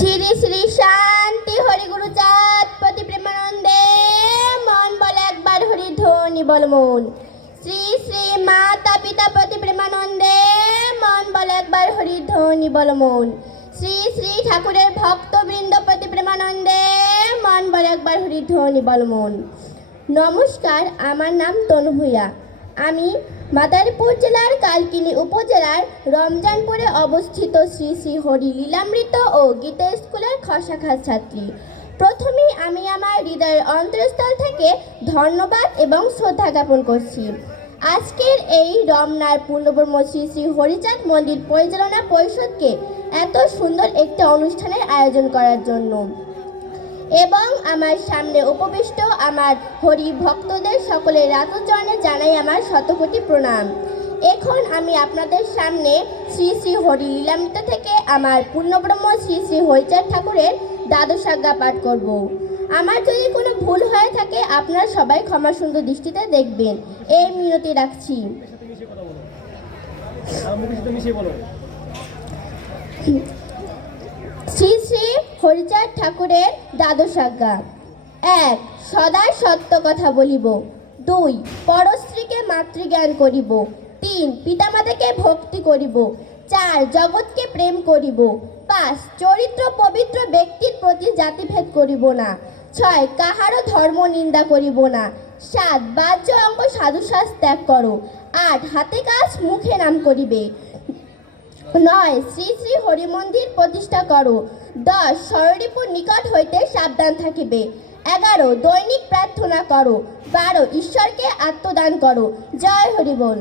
শ্রী শ্রী শান্তি হরিগুরু চাঁদ পতি প্রেমানন্দে মন বলে একবার হরি ধ্বনি বল মন। শ্রী শ্রী মাতা পিতা প্রতি প্রেমানন্দে মন বলে একবার হরি ধ্বনি বল মন। শ্রী শ্রী ঠাকুরের ভক্তবৃন্দ প্রতি প্রেমানন্দে মন বলে একবার হরি ধ্বনি বল মন। নমস্কার, আমার নাম তনু ভূঁইয়া আমি মাদারীপুর জেলার কালকিনি উপজেলার রমজানপুরে অবস্থিত শ্রী শ্রী হরি লীলামৃত ও গীতা স্কুলের খসাখাত ছাত্রী। প্রথমেই আমি আমার হৃদয়ের অন্তরস্থল থেকে ধন্যবাদ এবং শ্রদ্ধা জ্ঞাপন করছি। আজকের এই রমনার পূর্ণব্রহ্ম শ্রী শ্রী হরিচাঁদ মন্দির পরিচালনা পরিষদকে এত সুন্দর একটি অনুষ্ঠানের আয়োজন করার জন্য। এবং আমার সামনে উপবিষ্ট আমার হরি ভক্তদের সকলের রাতচরণে জানাই আমার শতকোটি প্রণাম। এখন আমি আপনাদের সামনে শ্রী শ্রী হরি লীলামৃত থেকে আমার পূর্ণব্রহ্ম শ্রী শ্রী হরিচাঁদ ঠাকুরের দ্বাদশ আজ্ঞা পাঠ করব। আমার যদি কোনো ভুল হয়ে থাকে, আপনারা সবাই ক্ষমা সুন্দর দৃষ্টিতে দেখবেন। এই মিনতি রাখছি। মিশিয়ে বলো আর মুখের সাথে মিশিয়ে বলো শ্রী শ্রী হরিচাঁদ ঠাকুরের দ্বাদশ আজ্ঞা। এক সদাই সত্য কথা বলিব। দুই পরস্ত্রীকে মাতৃজ্ঞান করিব। তিন, পিতামাতাকে ভক্তি করিব। চার, জগৎকে প্রেম করিব। পাঁচ, চরিত্র পবিত্র ব্যক্তির প্রতি জাতিভেদ করিব না। ছয়, কাহারও ধর্ম নিন্দা করিব না। সাত, বাহ্য অঙ্গ সাধুশ্বাস ত্যাগ করো। আট, হাতে কাজ মুখে নাম করিবে। নয়, শ্রী শ্রী হরিমন্দির প্রতিষ্ঠা করো। দশ স্বরূপুর নিকট হইতে সাবধান থাকিবে। এগারো, দৈনিক প্রার্থনা করো। বারো, ঈশ্বরকে আত্মদান করো। জয় হরি বল